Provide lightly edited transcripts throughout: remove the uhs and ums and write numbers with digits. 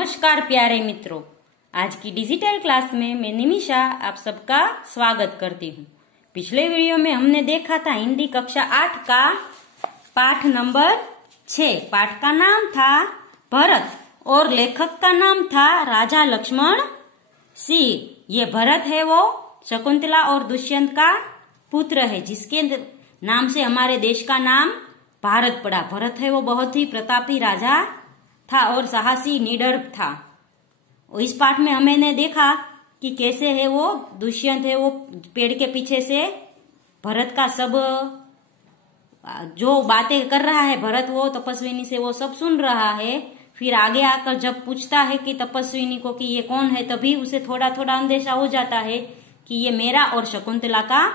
नमस्कार प्यारे मित्रों, आज की डिजिटल क्लास में मैं निमिषा आप सबका स्वागत करती हूँ। पिछले वीडियो में हमने देखा था हिंदी कक्षा 8 का पाठ नंबर 6। पाठ का नाम था भरत और लेखक का नाम था राजा लक्ष्मण सिंह। ये भरत है वो शकुंतला और दुष्यंत का पुत्र है, जिसके नाम से हमारे देश का नाम भारत पड़ा। भरत है वो बहुत ही प्रतापी राजा था और साहसी निडर था। और इस पाठ में हमने देखा कि कैसे है वो दुष्यंत है वो पेड़ के पीछे से भरत का सब जो बातें कर रहा है, भरत वो तपस्विनी से वो सब सुन रहा है। फिर आगे आकर जब पूछता है कि तपस्विनी को कि ये कौन है, तभी उसे थोड़ा थोड़ा अंदेशा हो जाता है कि ये मेरा और शकुंतला का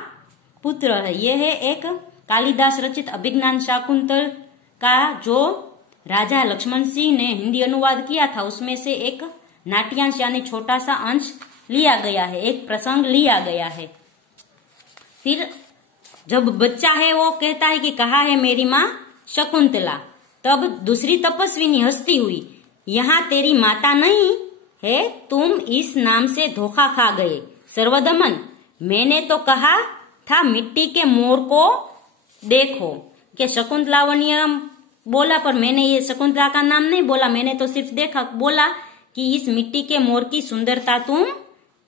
पुत्र है। ये है एक कालिदास रचित अभिज्ञान शाकुंतल का जो राजा लक्ष्मण सिंह ने हिंदी अनुवाद किया था, उसमें से एक नाट्यांश यानी छोटा सा अंश लिया गया है, एक प्रसंग लिया गया है। फिर जब बच्चा है वो कहता है कि कहा है मेरी माँ शकुंतला, तब दूसरी तपस्विनी हंसती हुई, यहाँ तेरी माता नहीं है, तुम इस नाम से धोखा खा गए सर्वदमन। मैंने तो कहा था मिट्टी के मोर को देखो। कि शकुंतलावण्य बोला, पर मैंने ये शकुंतला का नाम नहीं बोला, मैंने तो सिर्फ देखा, बोला कि इस मिट्टी के मोर की सुंदरता तुम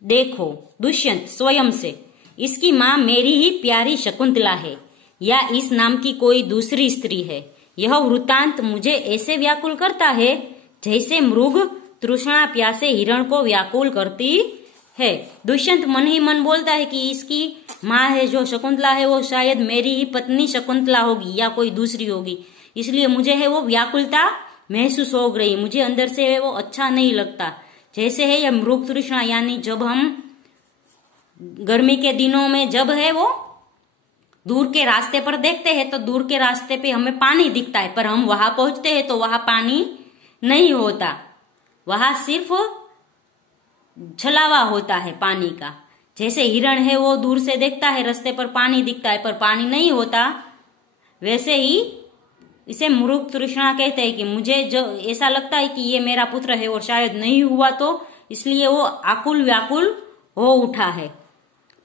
देखो। दुष्यंत स्वयं से, इसकी माँ मेरी ही प्यारी शकुंतला है या इस नाम की कोई दूसरी स्त्री है। यह वृत्तांत मुझे ऐसे व्याकुल करता है जैसे मृग तृष्णा प्यासे हिरण को व्याकुल करती है। दुष्यंत मन ही मन बोलता है कि इसकी माँ है जो शकुंतला है वो शायद मेरी ही पत्नी शकुंतला होगी या कोई दूसरी होगी, इसलिए मुझे है वो व्याकुलता महसूस हो रही, मुझे अंदर से है वो अच्छा नहीं लगता। जैसे है यह मृग तृष्णा, यानी जब हम गर्मी के दिनों में जब है वो दूर के रास्ते पर देखते हैं तो दूर के रास्ते पे हमें पानी दिखता है, पर हम वहां पहुंचते हैं तो वहां पानी नहीं होता, वहां सिर्फ छलावा होता है पानी का। जैसे हिरण है वो दूर से देखता है रास्ते पर पानी दिखता है पर पानी नहीं होता, वैसे ही इसे मृग तृष्णा कहते हैं कि मुझे जो ऐसा लगता है कि ये मेरा पुत्र है और शायद नहीं हुआ तो इसलिए वो आकुल व्याकुल हो उठा है।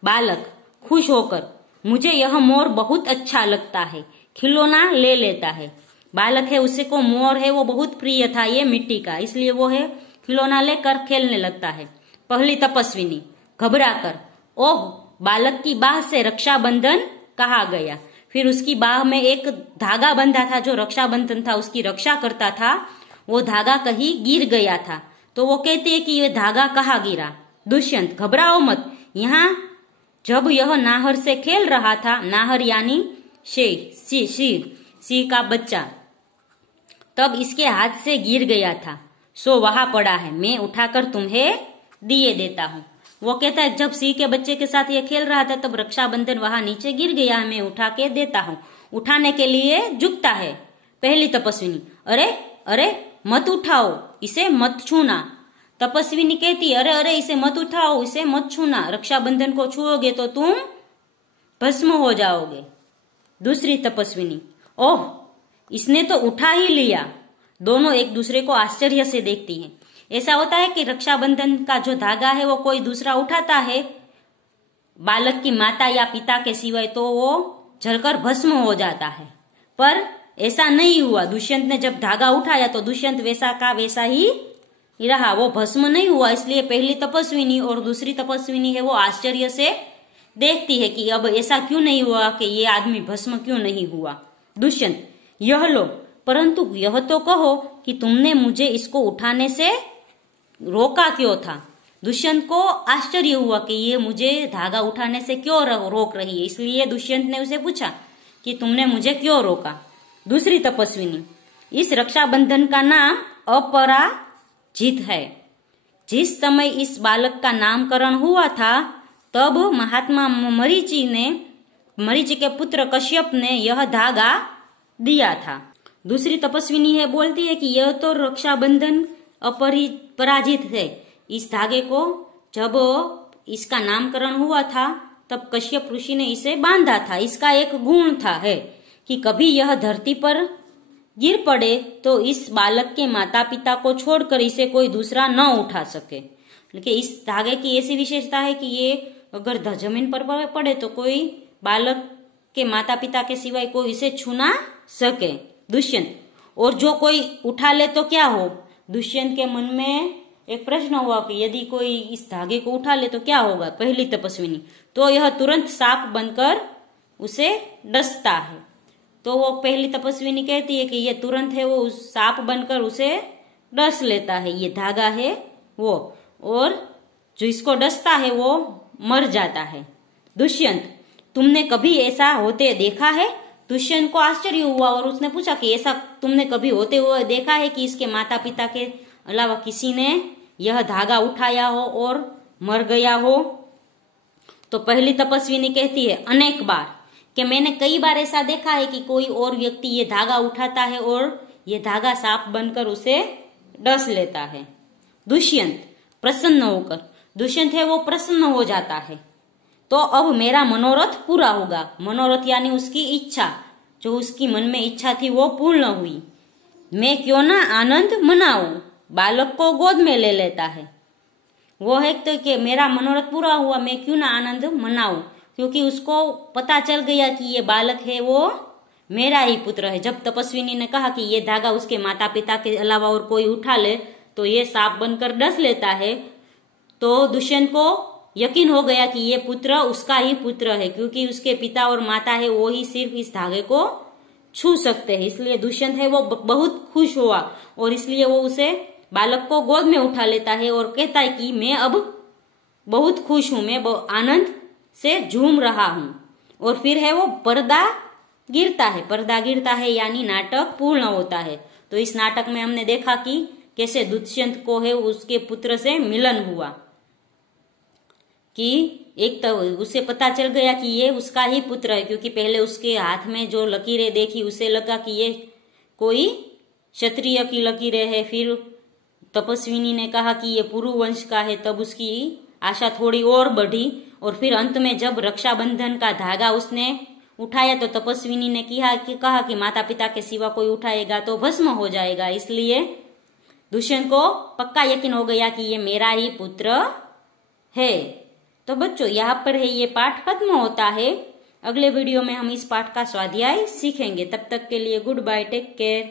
बालक खुश होकर, मुझे यह मोर बहुत अच्छा लगता है, खिलौना ले लेता है। बालक है उसे को मोर है वो बहुत प्रिय था ये मिट्टी का, इसलिए वो है खिलौना लेकर खेलने लगता है। पहली तपस्विनी घबराकर, ओह बालक की बाह से रक्षाबंधन कहा गया। फिर उसकी बाह में एक धागा बंधा था जो रक्षाबंधन था, उसकी रक्षा करता था, वो धागा कहीं गिर गया था, तो वो कहती है कि ये धागा कहाँ गिरा। दुष्यंत घबराओ मत, यहाँ जब यह नाहर से खेल रहा था, नाहर यानी सिंह का बच्चा, तब इसके हाथ से गिर गया था, सो वहां पड़ा है, मैं उठाकर तुम्हें दिए देता हूँ। वो कहता है जब सिंह के बच्चे के साथ ये खेल रहा था तब रक्षाबंधन वहां नीचे गिर गया है, मैं उठा के देता हूँ। उठाने के लिए झुकता है पहली तपस्विनी, अरे अरे मत उठाओ, इसे मत छूना। तपस्विनी कहती है अरे अरे इसे मत उठाओ, इसे मत छूना, रक्षाबंधन को छुओगे तो तुम भस्म हो जाओगे। दूसरी तपस्विनी, ओह इसने तो उठा ही लिया। दोनों एक दूसरे को आश्चर्य से देखती हैं। ऐसा होता है कि रक्षाबंधन का जो धागा है वो कोई दूसरा उठाता है बालक की माता या पिता के सिवाय, तो वो जलकर भस्म हो जाता है, पर ऐसा नहीं हुआ। दुष्यंत ने जब धागा उठाया तो दुष्यंत वैसा का वैसा ही रहा, वो भस्म नहीं हुआ। इसलिए पहली तपस्विनी और दूसरी तपस्विनी है वो आश्चर्य से देखती है कि अब ऐसा क्यों नहीं हुआ कि ये आदमी भस्म क्यों नहीं हुआ। दुष्यंत, यह लो, परंतु यह तो कहो कि तुमने मुझे इसको उठाने से रोका क्यों था। दुष्यंत को आश्चर्य हुआ कि ये मुझे धागा उठाने से क्यों रोक रही है, इसलिए दुष्यंत ने उसे पूछा कि तुमने मुझे क्यों रोका। दूसरी तपस्विनी, इस रक्षाबंधन का नाम अपराजित है। जिस समय इस बालक का नामकरण हुआ था तब महात्मा मरीचि के पुत्र कश्यप ने यह धागा दिया था। दूसरी तपस्विनी है बोलती है कि यह तो रक्षाबंधन अपराजित है, इस धागे को जब इसका नामकरण हुआ था तब कश्यप ऋषि ने इसे बांधा था। इसका एक गुण था है कि कभी यह धरती पर गिर पड़े तो इस बालक के माता पिता को छोड़कर इसे कोई दूसरा न उठा सके। लेकिन इस धागे की ऐसी विशेषता है कि ये अगर जमीन पर पड़े तो कोई बालक के माता पिता के सिवाय कोई इसे छू ना सके। दुष्यंत, और जो कोई उठा ले तो क्या हो? दुष्यंत के मन में एक प्रश्न हुआ कि यदि कोई इस धागे को उठा ले तो क्या होगा। पहली तपस्विनी, तो यह तुरंत सांप बनकर उसे डसता है। तो वो पहली तपस्विनी कहती है कि ये तुरंत है वो उस सांप बनकर उसे डस लेता है, ये धागा है वो, और जो इसको डसता है वो मर जाता है। दुष्यंत, तुमने कभी ऐसा होते देखा है? दुष्यंत को आश्चर्य हुआ और उसने पूछा कि ऐसा तुमने कभी होते हुए देखा है कि इसके माता पिता के अलावा किसी ने यह धागा उठाया हो और मर गया हो? तो पहली तपस्विनी कहती है, अनेक बार, कि मैंने कई बार ऐसा देखा है कि कोई और व्यक्ति ये धागा उठाता है और ये धागा सांप बनकर उसे डस लेता है। दुष्यंत प्रसन्न होकर, दुष्यंत है वो प्रसन्न हो जाता है। तो अब मेरा मनोरथ पूरा होगा। मनोरथ यानी उसकी इच्छा, जो उसकी मन में इच्छा थी वो पूर्ण हुई। मैं क्यों ना आनंद मनाऊं। बालक को गोद में ले लेता है। वो है तो कि मेरा मनोरथ पूरा हुआ, मैं क्यों ना आनंद मनाऊं, क्योंकि उसको पता चल गया कि ये बालक है वो मेरा ही पुत्र है। जब तपस्विनी ने कहा कि ये धागा उसके माता पिता के अलावा और कोई उठा ले तो ये सांप बनकर डस लेता है, तो दुष्यंत को यकीन हो गया कि ये पुत्र उसका ही पुत्र है, क्योंकि उसके पिता और माता है वो ही सिर्फ इस धागे को छू सकते हैं। इसलिए दुष्यंत है वो बहुत खुश हुआ और इसलिए वो उसे बालक को गोद में उठा लेता है और कहता है कि मैं अब बहुत खुश हूं, मैं आनंद से झूम रहा हूं। और फिर है वो पर्दा गिरता है। पर्दा गिरता है यानी नाटक पूर्ण होता है। तो इस नाटक में हमने देखा कि कैसे दुष्यंत को है उसके पुत्र से मिलन हुआ, कि एक तो उसे पता चल गया कि ये उसका ही पुत्र है, क्योंकि पहले उसके हाथ में जो लकीरें देखी उसे लगा कि ये कोई क्षत्रिय की लकीरें है। फिर तपस्विनी ने कहा कि ये पुरु वंश का है, तब उसकी आशा थोड़ी और बढ़ी। और फिर अंत में जब रक्षाबंधन का धागा उसने उठाया तो तपस्विनी ने कहा कि माता पिता के सिवा कोई उठाएगा तो भस्म हो जाएगा। इसलिए दुष्यंत को पक्का यकीन हो गया कि ये मेरा ही पुत्र है। तो बच्चों यहाँ पर है ये पाठ खत्म होता है। अगले वीडियो में हम इस पाठ का स्वाध्याय सीखेंगे। तब तक के लिए गुड बाय, टेक केयर।